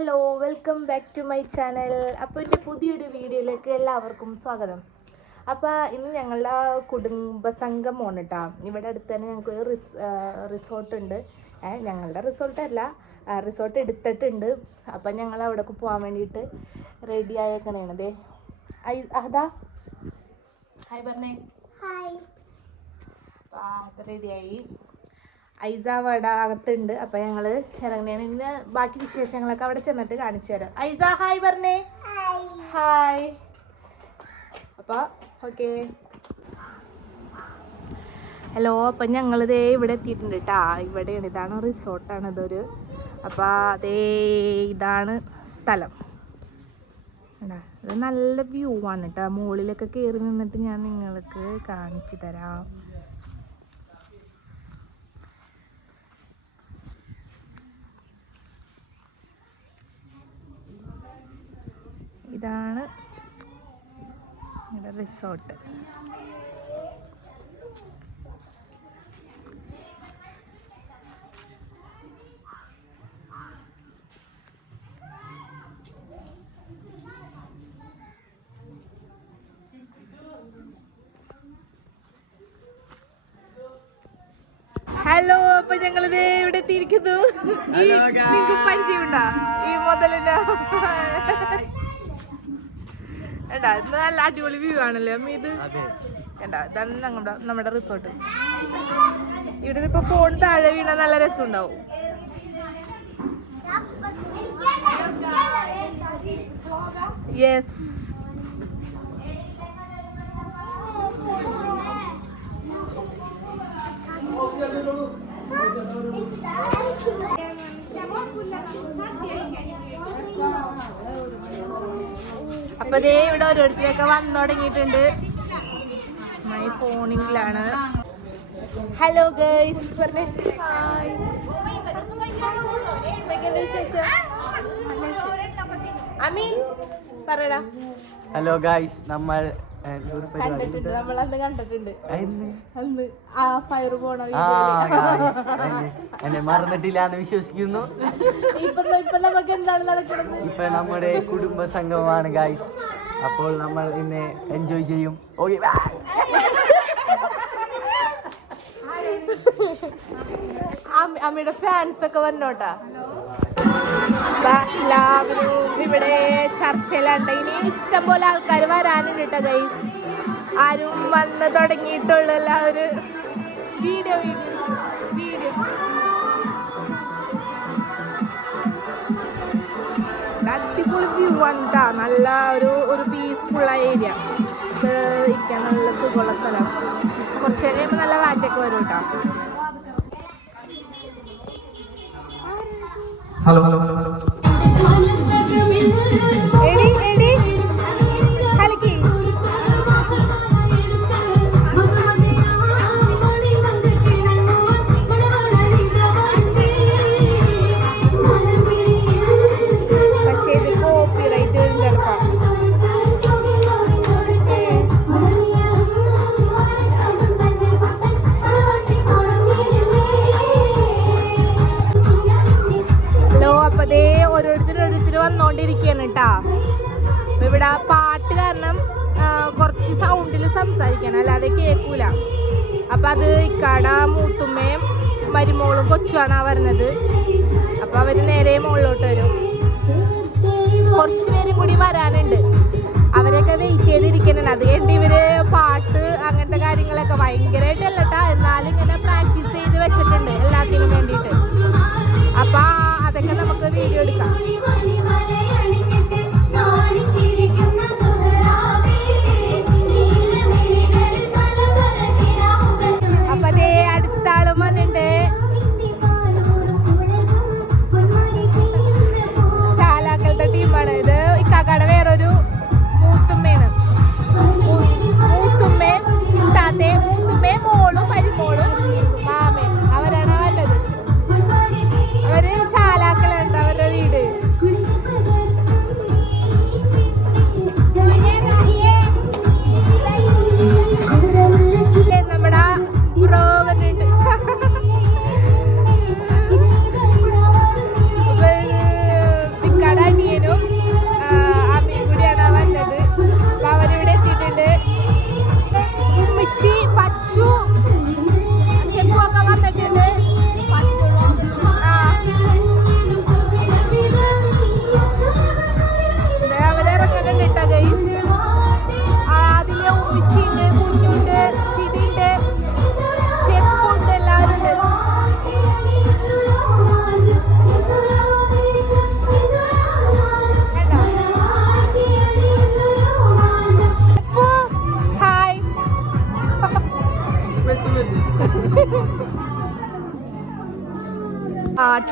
Hello, welcome back to my channel. അപ്പോൾ എൻ്റെ പുതിയൊരു വീഡിയോയിലേക്ക് എല്ലാവർക്കും സ്വാഗതം. അപ്പോൾ ഇന്ന് ഞങ്ങളുടെ കുടുംബസംഗമമാണ് കേട്ടോ. ഇവിടെ അടുത്ത് തന്നെ ഞങ്ങൾക്ക് ഒരു റിസോർട്ടുണ്ട്. ഞങ്ങളുടെ റിസോർട്ടല്ല, റിസോർട്ട് എടുത്തിട്ടുണ്ട്. അപ്പം ഞങ്ങൾ അവിടേക്ക് പോകാൻ വേണ്ടിയിട്ട് റെഡി ആയേക്കണേണതേ. അതാ ഹായ് പറഞ്ഞേ. ഹായ്. അപ്പം റെഡിയായി. ഐസ അവിടെ അകത്തുണ്ട്. അപ്പം ഞങ്ങൾ ഇറങ്ങണേണ്. ഇന്ന് ബാക്കി വിശേഷങ്ങളൊക്കെ അവിടെ ചെന്നിട്ട് കാണിച്ചു തരാം. ഐസ ഹായ് പറഞ്ഞേ. ഹായ്. അപ്പം ഓക്കെ. ഹലോ. അപ്പം ഞങ്ങളിതേ ഇവിടെ എത്തിയിട്ടുണ്ട് കേട്ടോ. ഇവിടെയാണ്, ഇതാണ് റിസോർട്ടാണ് ഇതൊരു. അപ്പം അതേ ഇതാണ് സ്ഥലം. ഇത് നല്ല വ്യൂ ആണ് കേട്ടോ. മുകളിലൊക്കെ കയറി നിന്നിട്ട് ഞാൻ നിങ്ങൾക്ക് കാണിച്ചു തരാം. ഇതാണ് ഇവിടെ റിസോർട്ട്. ഹലോ. അപ്പൊ ഞങ്ങളിത് ഇവിടെ എത്തിയിരിക്കുന്നു. നിങ്ങൾക്ക് പരിചയമുണ്ടോ ഈ മുതലിന്? ഏട്ടാ ഇന്ന് നല്ല അടിപൊളി വ്യൂ ആണല്ലേ അമ്മ ഇത്. ഏട്ടാ ഇതാണ് നമ്മുടെ റിസോർട്ട്. ഇവിടെ ഇപ്പൊ ഫോൺ താഴെ വീണ നല്ല രസം ഉണ്ടാവും. യെസ്. അപ്പൊ ദേ ഇവിടെ ഓരോരുത്തരൊക്കെ വന്നു തുടങ്ങിയിട്ടുണ്ട്. മൈ ഫോണിലാണ്. ഹലോ ഗൈസ് പറഞ്ഞേ. ഹായ്. എന്തൊക്കെയുണ്ട് വിശേഷം? അമി പറയടാ. ഹലോ ഗൈസ്, നമ്മൾ കണ്ടിട്ടുണ്ട്, നമ്മളന്ന് കണ്ടിട്ടുണ്ട്. അന്ന് ആ ഫയർ പോണ എന്നെ മറന്നിട്ടില്ലാന്ന് വിശ്വസിക്കുന്നു. ഇപ്പൊ നമുക്ക് എന്താണ് നടക്കുന്നത്? ഇപ്പൊ നമ്മുടെ കുടുംബ സംഗമമാണ് ഗൈസ്. അപ്പോൾ നമ്മൾ ഇന്ന് എൻജോയ് ചെയ്യും. ഓക്കെ. അമ്മയുടെ ഫാൻസ് ഒക്കെ വന്നോട്ടാ. എല്ലാവരും ഇവിടെ ചർച്ചയിലുണ്ട്. ഇനി ഇഷ്ടം പോലെ ആൾക്കാർ വരാനുണ്ട് കേട്ടോ ഗൈസ്. ആരും വന്ന് തുടങ്ങിയിട്ടുള്ളൂ. എല്ലാവരും വീഡിയോ അടിപൊളി വ്യൂ ആണ് കേട്ടോ. നല്ല ഒരു പീസ്ഫുള്ളായ ഏരിയ. ഇരിക്കാൻ നല്ല സുഖമുള്ള സ്ഥലം. കുറച്ച് കഴിയുമ്പോൾ നല്ല കാറ്റൊക്കെ വരും കേട്ടോ. Hello hello hello hello. പക്ഷേ ഇത് കോപ്പിറൈറ്റ് വരും ചിലപ്പോ. അപ്പതേ ഓരോരുത്തർ വന്നോണ്ടിരിക്കുകയാണ് കേട്ടാ. ഇവിടെ പാട്ട് കാരണം കുറച്ച് സൗണ്ടിൽ സംസാരിക്കണം, അല്ലാതെ കേൾക്കൂല. അപ്പം അത് ഇക്കാട മൂത്തുമ്മയും മരുമോളും കൊച്ചുമാണ് വരുന്നത്. അപ്പം അവർ നേരെ മുകളിലോട്ട് വരും. കുറച്ച് പേരും കൂടി വരാനുണ്ട്. അവരൊക്കെ വെയിറ്റ് ചെയ്തിരിക്കുന്നുണ്ട്. അത് കഴിഞ്ഞിട്ട് ഇവര് പാട്ട് അങ്ങനത്തെ കാര്യങ്ങളൊക്കെ ഭയങ്കരമായിട്ടല്ല കേട്ടാ, എന്നാലും ഇങ്ങനെ പ്രാക്ടീസ് ചെയ്ത് വെച്ചിട്ടുണ്ട് എല്ലാത്തിനും വേണ്ടിയിട്ട്. അപ്പം അതൊക്കെ നമുക്ക് വീഡിയോ എടുക്കാം. അപ്പൊ അതേ അടുത്ത ആളും വന്നിട്ടുണ്ട്. ശാലാക്കളുടെ ടീമാണ് ഇത്. ഇക്കാക്കയുടെ വേറൊരു മൂത്തുമ്മയാണ്. മൂത്തുമ്മയും ഇത്താത്തയും മൂത്തുമ്മയും മോളും മരുമോളും മാമയും അവരാണ് വന്നത്. അവര് ചാലാക്കളുണ്ട് അവരുടെ വീട്.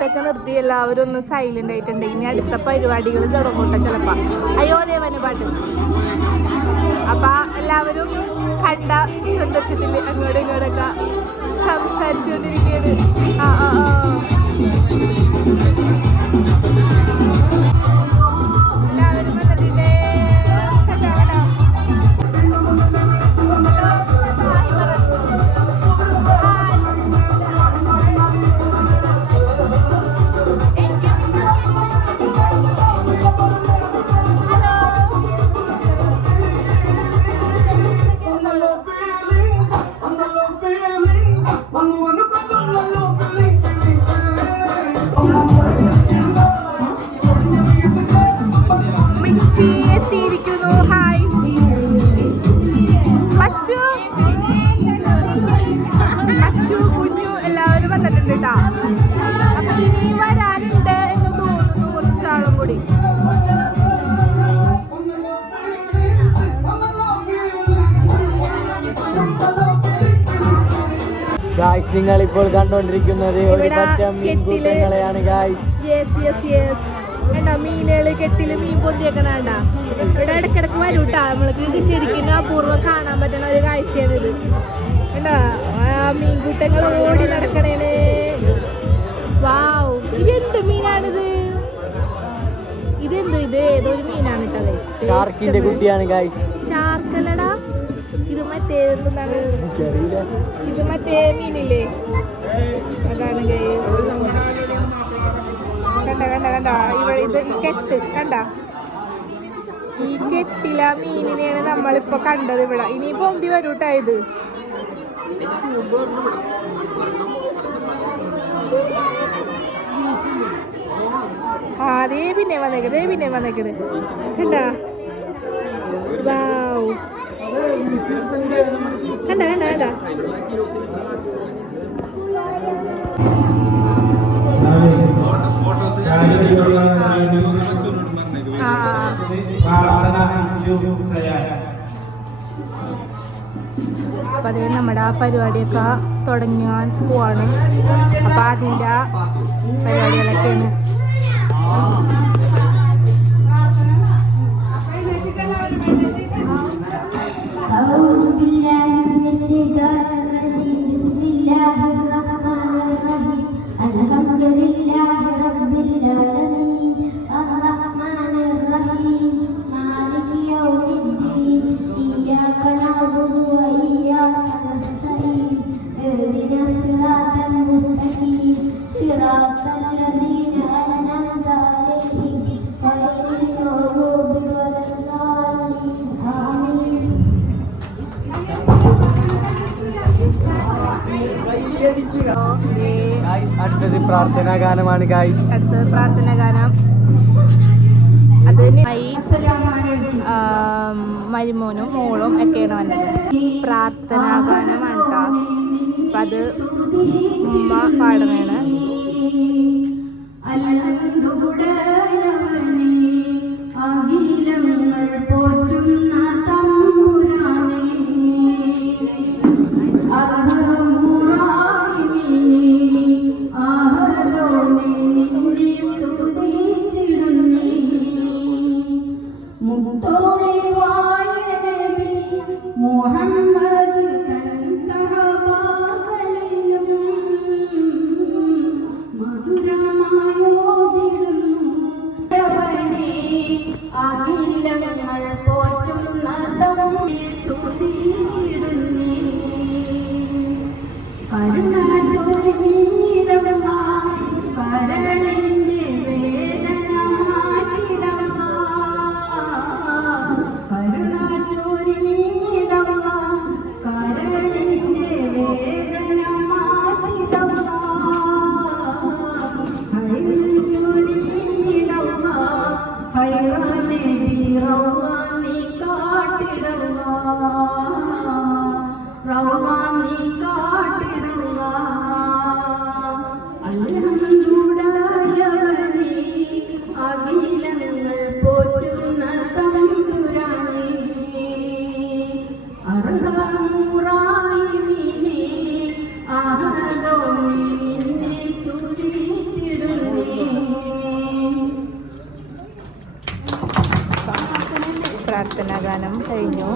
പരിപാടികളൊക്കെ നിർത്തി എല്ലാവരും ഒന്ന് സൈലന്റ് ആയിട്ടുണ്ട്. ഇനി അടുത്ത പരിപാടികൾ തുടങ്ങൂട്ടെ ചിലപ്പോ. അയോധ്യവന പാട്ട്. അപ്പൊ എല്ലാവരും കണ്ട സന്തോഷത്തിൽ അങ്ങോട്ടും ഇങ്ങോട്ടൊക്കെ സംസാരിച്ചുകൊണ്ടിരിക്കുകയാണ്. എല്ലാവരും വന്നിട്ടുണ്ട്. കണ്ടോ കണ്ടോ. എത്തിയിരിക്കുന്നു. ഹായ് അച്ചു, അച്ചു, കുഞ്ഞു എല്ലാവരും വന്നിട്ടുണ്ട് കേട്ടോ. അപ്പൊ ഇനി വരാനുണ്ട് എന്ന് തോന്നുന്നു കുറച്ചാളും കൂടി. ഗായ്സ് നിങ്ങൾ ഇപ്പോൾ കണ്ടോണ്ടിരിക്കുന്നത് ഒരു പറ്റം മീൻകൂട്ടങ്ങളെയാണ് ഗായ്സ്. കണ്ടാ മീനുകള് കെട്ടില് മീൻ പൊന്തിയേക്കണ. ഇവിടെ ഇടക്കിടക്ക് വരൂട്ടാ. നമ്മൾക്ക് ശരിക്കും അപൂർവം കാണാൻ പറ്റുന്ന ഒരു കാഴ്ചയാണ് ഇത്. കണ്ടാ മീൻകൂട്ടങ്ങൾ ഓടി നടക്കണേന്. വാവ്, ഇതെന്ത് മീനാണിത്? ഇതെന്ത്? ഇത് ഏതൊരു മീനാണ് കേട്ടത്. ഷാർക്കിന്റെ കുട്ടിയാണ് ഗായ്സ്. ഷാർക്കല്ലടാ, ഇത് മറ്റേ എന്താണ്? ഇത് മറ്റേ മീനില്ലേ, അതാണ്. കണ്ട കണ്ട കണ്ട ഇവിടെ ഇത് ഈ കെട്ട് കണ്ട. ഈ കെട്ടില മീനിനെയാണ് നമ്മളിപ്പോ കണ്ടത് ഇവിടെ. ഇനി പൊന്തി വരൂട്ടാ ഇത്. ദേ പിന്നെ വന്നേക്കട് കണ്ടാ. വാവ്, കണ്ട കണ്ട കണ്ട. അപ്പൊ അതേ നമ്മുടെ ആ പരിപാടിയൊക്കെ തുടങ്ങാൻ പോവാണ്. അപ്പൊ അതിൻ്റെ പരിപാടികളൊക്കെയാണ്. അടുത്തത് പ്രാർത്ഥനാ ഗാനമാണ് ഗായ്സ്. അടുത്തത് പ്രാർത്ഥനാ ഗാനം. അത് മരുമോനും മോളും ഒക്കെയാണ് വന്നത്. പ്രാർത്ഥനാ ഗാനമാണ് കേട്ടോ. അപ്പം അത് ഉമ്മ പാടുന്നതാണ്. സ്തുതിച്ചിടുന്നു പ്രാർത്ഥനാ ഗാനം കഴിഞ്ഞു.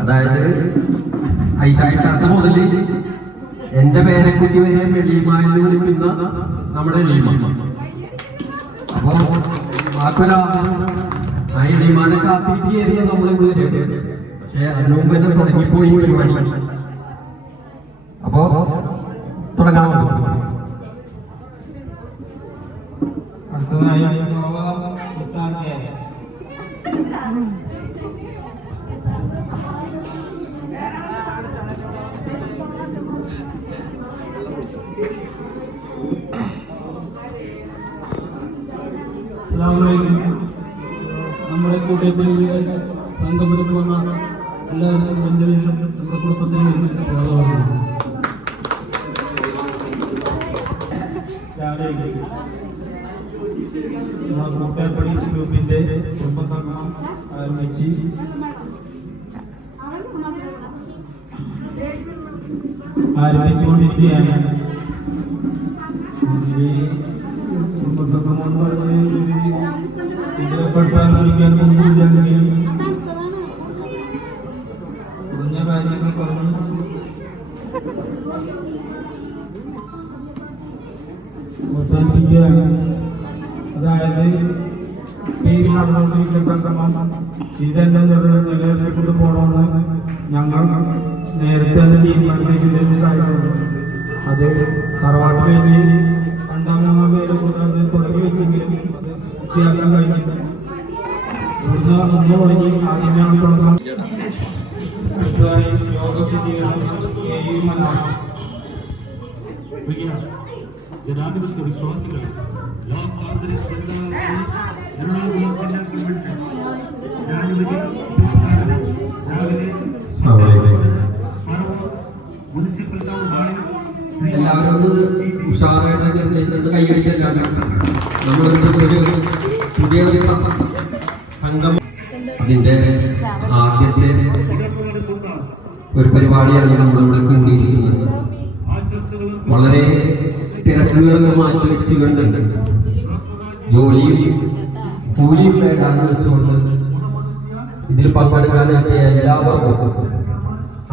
അതായത് ഐസായിട്ടാത്ത മുതൽ എന്റെ പേരക്കുട്ടി വരെ വെളിയമ്മ എന്ന് വിളിക്കുന്ന നമ്മുടെ എളിയമ്മ. അപ്പോ ആക്കൊരാദരം ആ എളിയമ്മാനെ കാത്തിരിക്കുകയായിരുന്നു നമ്മൾ ഇതുവരെ. പക്ഷെ അതിനു മുമ്പ് തന്നെ തുടങ്ങിപ്പോയി പരിപാടി. അപ്പോ തുടങ്ങാമോ? അടുത്തതായി നമ്മുടെ കൂട്ടത്തിൽ സംഗമത്തിൽ വന്ന എല്ലാവർക്കും ബന്ധുവിനും നമ്മുടെ കുടുംബത്തിനും കൂട്ടപ്പടി ഗ്രൂപ്പിന്റെ കുടുംബസംഗമം ആരംഭിച്ചുകൊണ്ടിരിക്കുകയാണ്. കുടുംബസംഗമം എന്ന് പറഞ്ഞ് ഇതിലെപ്പെടുത്താൻ ശ്രമിക്കാൻ മുൻപില്ലെങ്കിൽ കുറഞ്ഞ കാര്യങ്ങൾ പറഞ്ഞു അവസാനിപ്പിക്കുകയാണ്. അതായത് ഈ നടന്നുകൊണ്ടിരിക്കുന്ന സംഗമം ഇതെല്ലാം നിലനിർത്തിക്കൊണ്ട് പോകണമെന്ന് ഞങ്ങൾ നേരത്തെ തന്നെ തീരുമാനിച്ചിട്ടുണ്ടായിരുന്നു. അത് തറവാട്ടിൽ വെച്ച് രണ്ടാം മൂന്നാം പേരെ കൂടാതെ തുടങ്ങി വെച്ചെങ്കിലും അത് വൃത്തിയാക്കാൻ കഴിഞ്ഞില്ല. ഇവിടുന്ന് ഒന്ന് തുടങ്ങി അതിനാണ് തുടങ്ങാൻ. അടുത്തതായി യോഗ ജനാധിപത്യ വിശ്വാസികൾ എല്ലാവരും ഉഷാറായിട്ട് കൈയടിച്ചെല്ലാം നമ്മളൊരു പുതിയ സംഘം അതിന്റെ ആദ്യത്തെ ഒരു പരിപാടിയാണ് നമ്മളിവിടെ കൂടിയിരിക്കുന്നത്. വളരെ തിരക്കുകളൊക്കെ മാറ്റി വെച്ചുകൊണ്ട് ജോലിയും കൂലിയും വേണ്ടാന്ന് വെച്ചുകൊണ്ട് ഇതിൽ പങ്കെടുക്കാനായിട്ട് എല്ലാവർക്കും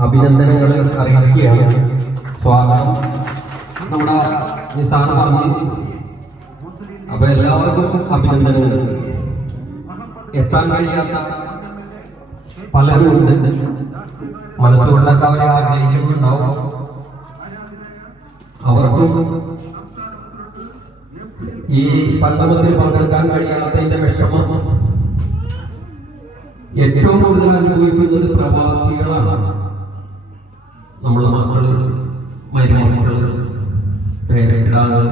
അഭിനന്ദനങ്ങൾ അറിയിക്കുകയാണ്. സ്വാഗതം നമ്മുടെ നിസാർ പറഞ്ഞു. അപ്പൊ എല്ലാവർക്കും അഭിനന്ദനങ്ങൾ. എത്താൻ കഴിയാത്ത പലരും ഉണ്ട്. മനസ്സുകൊണ്ടൊക്കെ അവരെ ആഗ്രഹിക്കുന്നുണ്ടാവും. അവർക്കും ഈ സംഗമത്തിൽ പങ്കെടുക്കാൻ കഴിയാത്തതിന്റെ വിഷമം ഏറ്റവും കൂടുതൽ അനുഭവിക്കുന്നത് പ്രവാസികളാണ്. നമ്മുടെ മക്കള്, മരുമക്കള്, പേരക്കിടാങ്ങൾ,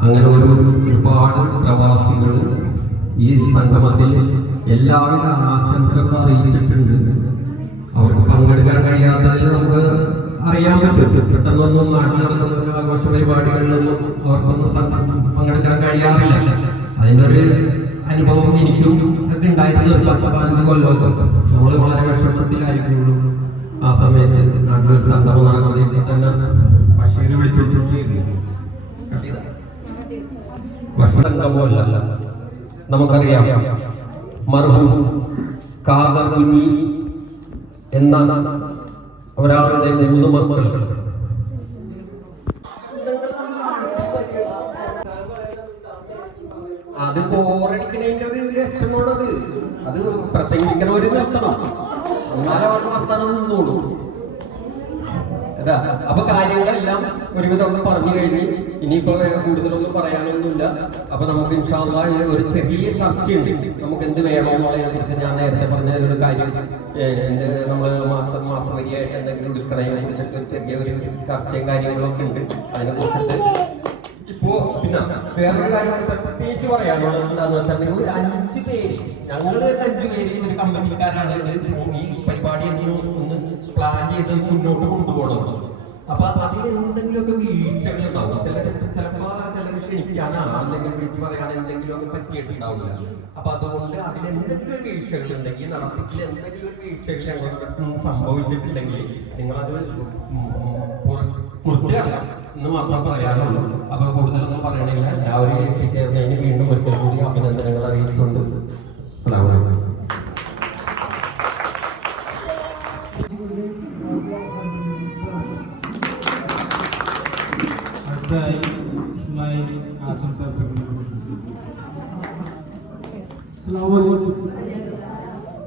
അങ്ങനെ ഒരുപാട് പ്രവാസികൾ ഈ സംഗമത്തിൽ എല്ലാവിധ ആശംസകളും അറിയിച്ചിട്ടുണ്ട്. അവർക്ക് പങ്കെടുക്കാൻ കഴിയാത്തതിൽ നമുക്ക് അറിയാൻ പറ്റും. പെട്ടെന്നൊന്നും നാട്ടിൽ നടക്കുന്ന ആഘോഷ പരിപാടികളിലൊന്നും അവർക്കൊന്നും പങ്കെടുക്കാൻ കഴിയാറില്ല. അതിൻ്റെ ഒരു അനുഭവം എനിക്കും ഒക്കെ ഉണ്ടായിരുന്നു. ഒരു 10-15 കൊല്ലമൊക്കെ നമ്മൾ വളരെ വിഷമത്തിലായിരിക്കുള്ളൂ. ആ സമയത്ത് നാട്ടിലൊരു സംഗമം നടക്കുന്നതിൽ തന്നെ ബഷീർ വിളിച്ചിട്ടുണ്ട്. സംഗമമല്ല, നമുക്കറിയാം മർഹൂം ഖാദർ കുഞ്ഞി എന്ന ഒരാളുടെ 3 മക്കൾ. അത് ബോറടിക്കണതിന്റെ ഒരു ലക്ഷണമാണത്. അത് പ്രസംഗിക്കണവര് നിർത്തണം, എന്നാലും അവർ വർത്തനം നിന്നോളൂ. അതാ. അപ്പൊ കാര്യങ്ങളെല്ലാം ഒരുവിധമൊക്കെ പറഞ്ഞു കഴിഞ്ഞ് ഇനിയിപ്പോ കൂടുതലൊന്നും പറയാനൊന്നുമില്ല. അപ്പൊ നമുക്ക് ഇൻഷാ അല്ലാഹ് ഒരു ചെറിയ ചർച്ചയുണ്ട്. നമുക്ക് എന്ത് വേണമെന്നുള്ളതിനെ കുറിച്ച് ഞാൻ നേരത്തെ പറഞ്ഞ ഒരു കാര്യം, നമ്മൾ മാസവരിയായിട്ട് എന്തെങ്കിലും എടുക്കണതിനെ കുറിച്ചൊക്കെ ചെറിയ ഒരു ചർച്ചയും കാര്യങ്ങളൊക്കെ ഉണ്ട്. അതിനെ കുറിച്ചിട്ട് ഇപ്പോ പിന്നെ വേറൊരു കാര്യം പ്രത്യേകിച്ച് പറയാനുള്ളത് എന്താണെന്ന് വെച്ചിട്ടുണ്ടെങ്കിൽ ഒരു 5 പേര്, ഞങ്ങള് 5 പേര് ഒരു കമ്മിറ്റിക്കാരാണ് ഈ പരിപാടി ഒന്ന് പ്ലാൻ ചെയ്ത് മുന്നോട്ട് കൊണ്ടുപോകണം. അപ്പൊ അതിലെന്തെങ്കിലുമൊക്കെ വീഴ്ചകൾ ഉണ്ടാവും. ചിലപ്പോ ക്ഷണിക്കാനോ അല്ലെങ്കിൽ വിളിച്ചു പറയാൻ എന്തെങ്കിലുമൊക്കെ പറ്റിയിട്ടുണ്ടാവില്ല. അപ്പൊ അതുകൊണ്ട് അതിലെന്തെങ്കിലും വീഴ്ചകൾ ഉണ്ടെങ്കിൽ, നടത്തിപ്പിൽ എന്തെങ്കിലും വീഴ്ചകൾ ഞങ്ങൾക്ക് സംഭവിച്ചിട്ടുണ്ടെങ്കിൽ നിങ്ങളത് പൂർത്തിയാക്കാം എന്ന് മാത്രം പറയാനുള്ളൂ. അപ്പൊ കൂടുതലൊന്നും പറയണില്ല. എല്ലാവരും എത്തിച്ചേർന്നതിന് വീണ്ടും ഒരിക്കൽ കൂടി അഭിനന്ദനങ്ങൾ അറിയിച്ചുകൊണ്ട് അസ്സലാമു അലൈക്കും. അടുത്തതായി ഇസ്മായിൽ ആശംസ അർപ്പിക്കുന്നു.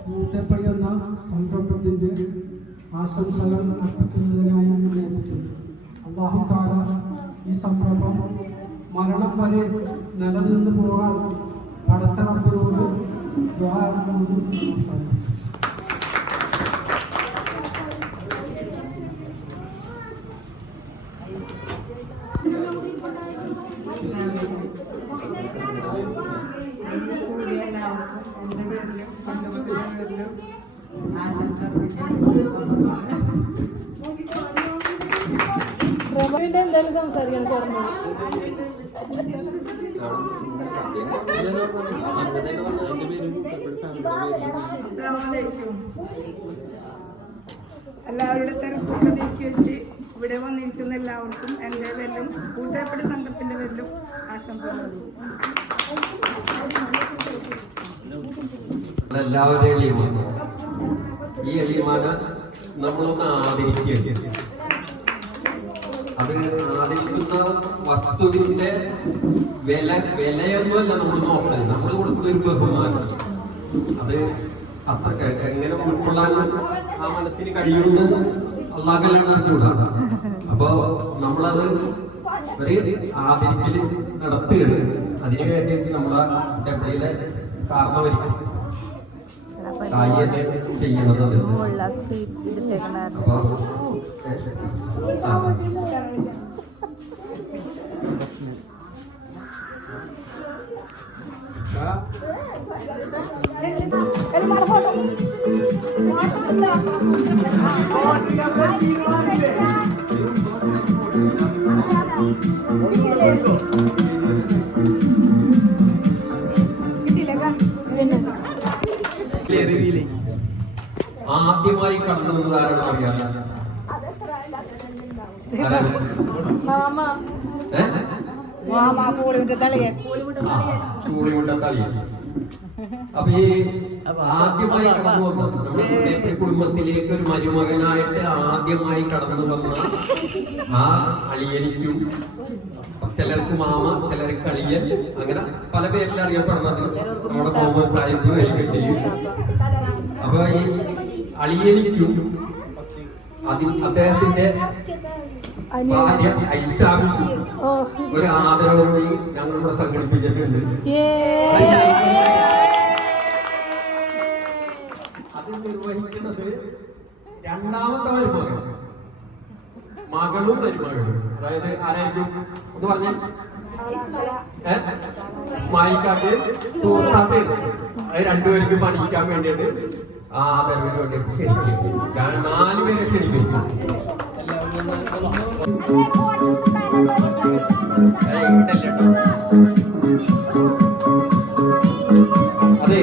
കൂട്ടപ്പടി എന്ന സംരംഭത്തിൻ്റെ ആശംസകൾ അർപ്പിക്കുന്നതിനായി ഞങ്ങളെ ഏൽപ്പിക്കുന്നു. അല്ലാഹു തആല ഈ സംരംഭം മരണം വരെ നിലനിന്ന് പോകാൻ പടച്ച റബ്ബിനോട് ദുആ ചെയ്യുന്നു. എന്തായാലും സംസാരിക്കാൻ തുറന്നു. എല്ലാവരുടെ തിരക്കൊക്കെ നീക്കി വെച്ച് ഇവിടെ വന്നിരിക്കുന്ന എല്ലാവർക്കും എൻ്റെ പേരിലും കൂട്ടപ്പടി സംഘത്തിൻ്റെ പേരിലും ആശംസകൾ. എല്ലാവരുടെയും എളിയമാന, ഈ എളിയമാന നമ്മളൊന്ന് ആദരിക്കുകയാണ്. അത് ആദരിക്കുന്ന വസ്തുവിന്റെ വിലയൊന്നുമല്ല നമ്മൾ നോക്കുന്നത്, നമ്മൾ കൊടുക്കുന്ന ഒരു ബഹുമാനം. അത് അത്ര എങ്ങനെ ഉൾക്കൊള്ളാൻ ആ മനസ്സിന് കഴിയുമെന്ന് അള്ളാഹുവിലാണ് അറിഞ്ഞൂടാ. അപ്പൊ നമ്മളത് ഒരു ആദരിക്കല് നടത്തുകയാണ്. അതിനു വേണ്ടിയിട്ട് നമ്മളെ ഡെബ്രയിലെ കാരണവരിക്കും ചെയ്യണത്. അപ്പൊ ആദ്യമായി കടന്നു വന്നത് ആരാണ് അറിയാം? അപ്പൊ ഈ ആദ്യമായി കടന്നു വന്ന നമ്മുടെ കുടുംബത്തിലേക്ക് ഒരു മരുമകനായിട്ട് ആദ്യമായി കടന്നു വന്ന ആ അളിയനിക്കും, ചിലർക്ക് മാമ, ചിലർക്ക് അളിയൻ, അങ്ങനെ പല പേരിൽ അറിയപ്പെടുന്നത് നമ്മുടെ മുഹമ്മദ് സാഹിബ് വെലിക്കെട്ടില്. അപ്പൊ ഈ അളിയനിക്കും അദ്ദേഹത്തിന്റെ ഭാര്യ ഐഷാബിക്കും ഒരു ആദരവോടെ ഞങ്ങൾ ഇവിടെ സംഘടിപ്പിച്ചിട്ടുണ്ട്. അത് നിർവഹിക്കുന്നത് രണ്ടാമത്തെ മരുമകൻ, മകളും മരുമകളും. അതായത് ആരായിരിക്കും എന്ന് പറഞ്ഞ ഇസ്മായിൽക്കാക്ക് സുഹൃത്താത്തയാണ്. അത് രണ്ടുപേർക്കും പഠിക്കാൻ വേണ്ടിയിട്ട് ആ ആദരവിന് വേണ്ടിയിട്ട് ക്ഷണിക്കും. ഞാൻ 4 പേരെ ക്ഷണിക്കും. അതെ,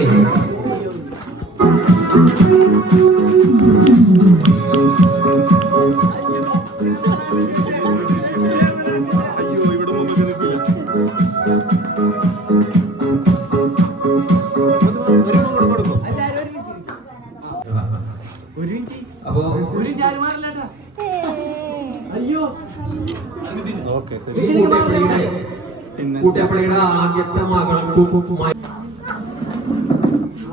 അപ്പൊ കൂട്ടപ്പള്ളിയുടെ ആദ്യത്തെ മകൾക്കും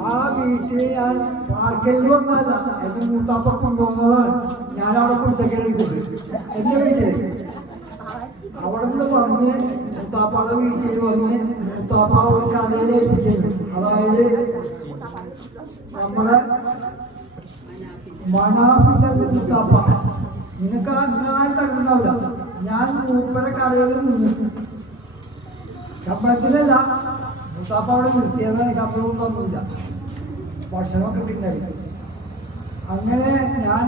ആ വീട്ടിൽ ഞാൻ പാർക്കലിൽ വന്നതല്ല, എന്റെ മൂത്താപ്പം പോകുന്നതാണ്. ഞാൻ അവിടെ കുറിച്ചൊക്കെ എടുത്തത് എന്റെ വീട്ടില്. അവിടെ നിന്ന് വന്ന് മുത്താപ്പാടെ വീട്ടിൽ വന്ന് മുത്താപ്പ ഒരു കടയിൽ ഏൽപ്പിച്ചത്. അതായത് നമ്മുടെ മനാഫിന്റെ മുത്താപ്പ. നിനക്ക് ഞാൻ കണ്ടിട്ടുണ്ടാവില്ല. ഞാൻ മൂപ്പര കടയിൽ നിന്ന് ശമ്പളത്തിനല്ല, മുത്താപ്പ അവിടെ നിർത്തിയതാണ്. ശമ്പളവും തന്നില്ല, ഭക്ഷണമൊക്കെ കിട്ടായി. അങ്ങനെ ഞാൻ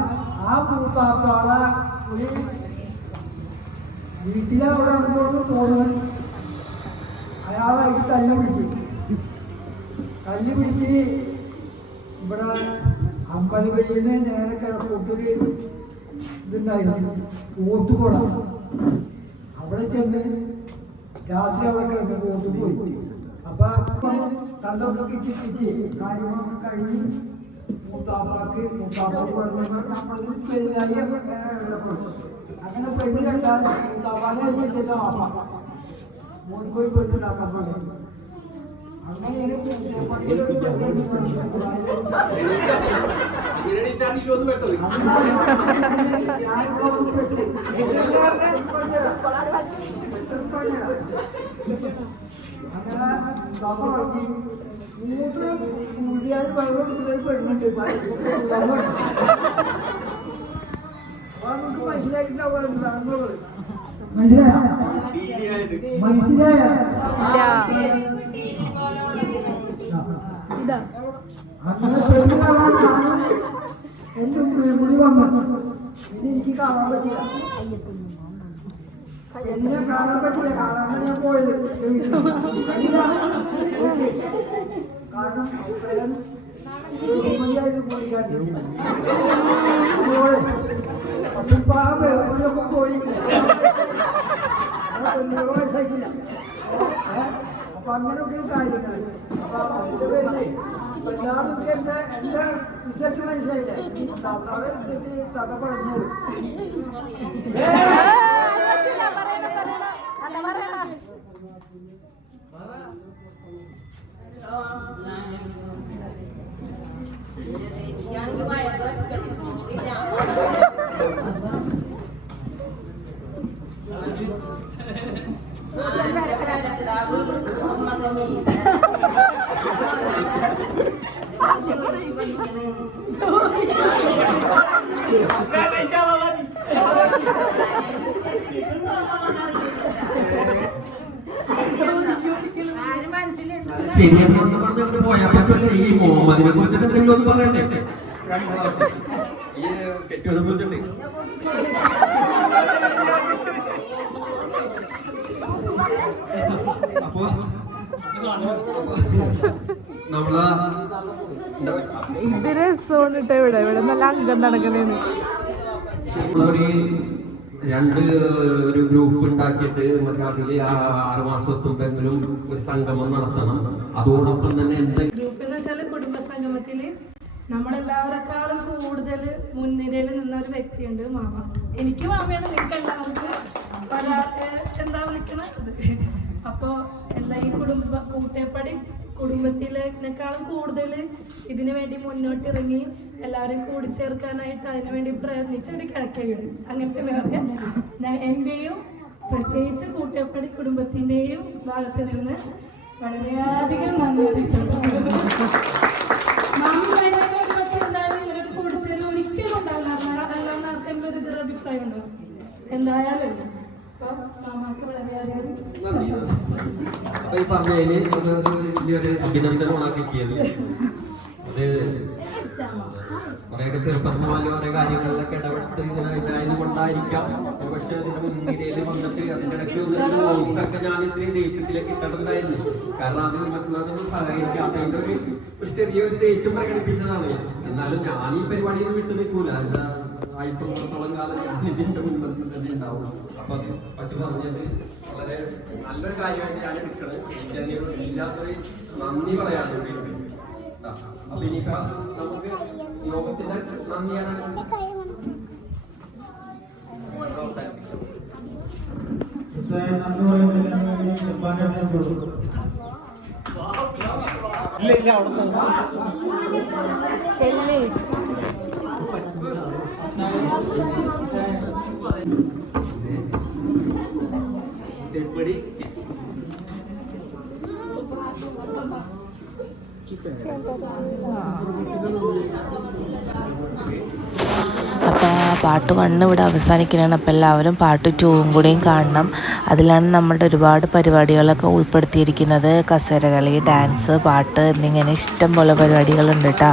ആ മൂത്താപ്പാടെ ഒരു വീട്ടിലവിടെ അങ്ങോട്ട് തോന്നുന്നത് അയാളായിട്ട് തല്ലുപിടിച്ച് ഇവിടെ അമ്പലവഴിയിൽ നിന്ന് നേരെ കിഴക്കോട്ടൊരു ഇതുണ്ടായിരുന്നു, ഓട്ടുകുളം. അവിടെ ചെന്ന് രാത്രി അവിടെ കിടന്ന് ഓട്ട് പോയി. അപ്പൊ തന്നൊക്കെ കിട്ടിപ്പിച്ച് കാര്യങ്ങളൊക്കെ കഴിഞ്ഞ് മുത്താപ്പാക്ക് പറഞ്ഞപ്പോൾ നമ്മളിൽ പെരുന്നായി അങ്ങനെ പെണ്ണ് കണ്ടാൽ തവാനെ ഏൽപ്പിച്ചിട്ട് അമ്മ മോൻകോയി പെണ്ണുണ്ടാക്കാൻ പാടില്ല. അങ്ങനെയാണ് പള്ളിയിലൊരു പെണ്ണ് അങ്ങനെ കഥ വളർത്തി മൂത്രം കൂടിയാൽ വെള്ളം എടുക്കുന്നൊരു പെണ്ണുണ്ട്. അപ്പൊ നമുക്ക് മനസ്സിലായിട്ടുണ്ടാവും മനസ്സിലായ അങ്ങനെ പെണ്ണ് കാണാൻ ഞാനും എന്റെ മുടി വന്നു. ഇനി എനിക്ക് കാണാൻ പറ്റില്ല, പെണ്ണിനെ കാണാൻ പറ്റില്ല. കാണാനാണ് ഞാൻ പോയത് കാരണം അത്രയും ബഹുമതിയായത് കൂടിക്കാട്ടില്ല. പക്ഷെ ഇപ്പൊ ആ ബഹുമതിയൊക്കെ പോയി, പെണ്ണുകൾ വയസ്സായിട്ടില്ല. അപ്പൊ അങ്ങനെയൊക്കെ ഒരു കാര്യങ്ങൾ. അപ്പൊ അതിന്റെ പേരില് എല്ലാവർക്കും എന്റെ റിസൾട്ട് മനസ്സിലായില്ലേ? താത്താടെ റിസൾട്ട് തത പറഞ്ഞു. ശരിയെന്ന് പറഞ്ഞിട്ട് പോയാൽ പറ്റില്ല. ഈ മുഹമ്മദിനെ കുറിച്ചിട്ട് എന്തെങ്കിലും ഒന്ന് പറയണ്ടേ? ഈ കെട്ടിയവനെ കുറിച്ചിട്ട് അപ്പൊ നമ്മളെ ഇത് രസമാണ് കേട്ടോ. ഇവിടെ ഇവിടെ നല്ല അംഗം നടക്കുന്നേന്ന്. ഒരു ഗ്രൂപ്പ് ഉണ്ടാക്കിയിട്ട് നമുക്ക് അതിൽ 6 മാസത്തുമ്പെങ്കിലും ഒരു സംഗമം നടത്തണം. അതോടൊപ്പം തന്നെ ഗ്രൂപ്പ് എന്ന് വെച്ചാൽ കുടുംബ സംഗമത്തില് നമ്മളെല്ലാവരെക്കാളും കൂടുതൽ മുൻനിരയിൽ നിന്ന ഒരു വ്യക്തിയുണ്ട്, മാമ. എനിക്ക് മാമയാണ്, നിങ്ങൾക്ക് എല്ലാവർക്കും എന്താ വിളിക്കണത്. അപ്പോൾ എല്ലാ ഈ കൂട്ടേപ്പടി കുടുംബത്തിലേക്കാളും കൂടുതൽ ഇതിനു വേണ്ടി മുന്നോട്ടിറങ്ങി എല്ലാവരും കൂടിച്ചേർക്കാനായിട്ട് അതിനുവേണ്ടി പ്രയത്നിച്ച ഒരു കിഴക്കേട്. അങ്ങനത്തെ പറയാം. ഞാൻ എൻ്റെയും പ്രത്യേകിച്ച് കൂട്ടേപ്പടി കുടുംബത്തിൻ്റെയും ഭാഗത്ത് നിന്ന് വളരെയധികം നന്ദി അറിയിച്ചിട്ടുണ്ട്. മാമി കഴിഞ്ഞ പക്ഷെ എന്തായാലും ഇങ്ങനൊരു കൂടിച്ചേരി ഒരിക്കലും ഉണ്ടാവില്ല. അല്ലാതെ ആർക്കെങ്കിലും ഒരു ദുരഭിപ്രായം ഉണ്ടാവും. എന്തായാലും അപ്പോൾ മാമാക്ക് വളരെയധികം അപ്പൊ ഈ പറഞ്ഞതില് വലിയൊരു അഭിനന്ദനമാണ് കിട്ടിയത്. അത് കുറെയൊക്കെ ചെറുപ്പത്തിൽ ഓരോ കാര്യങ്ങളിലൊക്കെ ഇടപെട്ട് ഇങ്ങനെ ഇതായത് കൊണ്ടായിരിക്കാം. പക്ഷെ അതിന്റെ മുൻനിരയിൽ വന്നിട്ട് അതിന്റെ ഇടയ്ക്ക് വോയിസൊക്കെ ഞാൻ ഇത്രയും ദേഷ്യത്തിലേക്ക് ഇട്ടിട്ടുണ്ടായിരുന്നു. കാരണം അത് മറ്റുള്ളവരൊന്നും സഹകരിക്കാത്തതിന്റെ ഒരു ചെറിയൊരു ദേഷ്യം പ്രകടിപ്പിച്ചതാണ്. എന്നാലും ഞാൻ ഈ പരിപാടിയിൽ വിട്ടു നിൽക്കൂല. എന്റെ ആയിരത്തോളം കാലം ഞാൻ ഇതിന്റെ മുൻപത്തിൽ തന്നെ ഉണ്ടാവും. അപ്പൊ അത് പറ്റി പറഞ്ഞത് വളരെ നല്ലൊരു കാര്യമായിട്ട് ഞാൻ എടുക്കണത്. എനിക്ക് ഇല്ലാത്തൊരു നന്ദി പറയാനുണ്ട്. അപ്പൊ ഇനിയിപ്പോ നമുക്ക് യോഗത്തിന്റെ നന്ദിയാണ്. ചെല്ലി തെപ്പടി അപ്പോൾ പാർട്ട് 1 ഇവിടെ അവസാനിക്കുകയാണ്. അപ്പോൾ എല്ലാവരും പാർട്ട് 2 കൂടെയും കാണണം. അതിലാണ് നമ്മുടെ ഒരുപാട് പരിപാടികളൊക്കെ ഉൾപ്പെടുത്തിയിരിക്കുന്നത്. കസേരകളി, ഡാൻസ്, പാട്ട് എന്നിങ്ങനെ ഇഷ്ടം പോലെ പരിപാടികളുണ്ട് കേട്ടോ.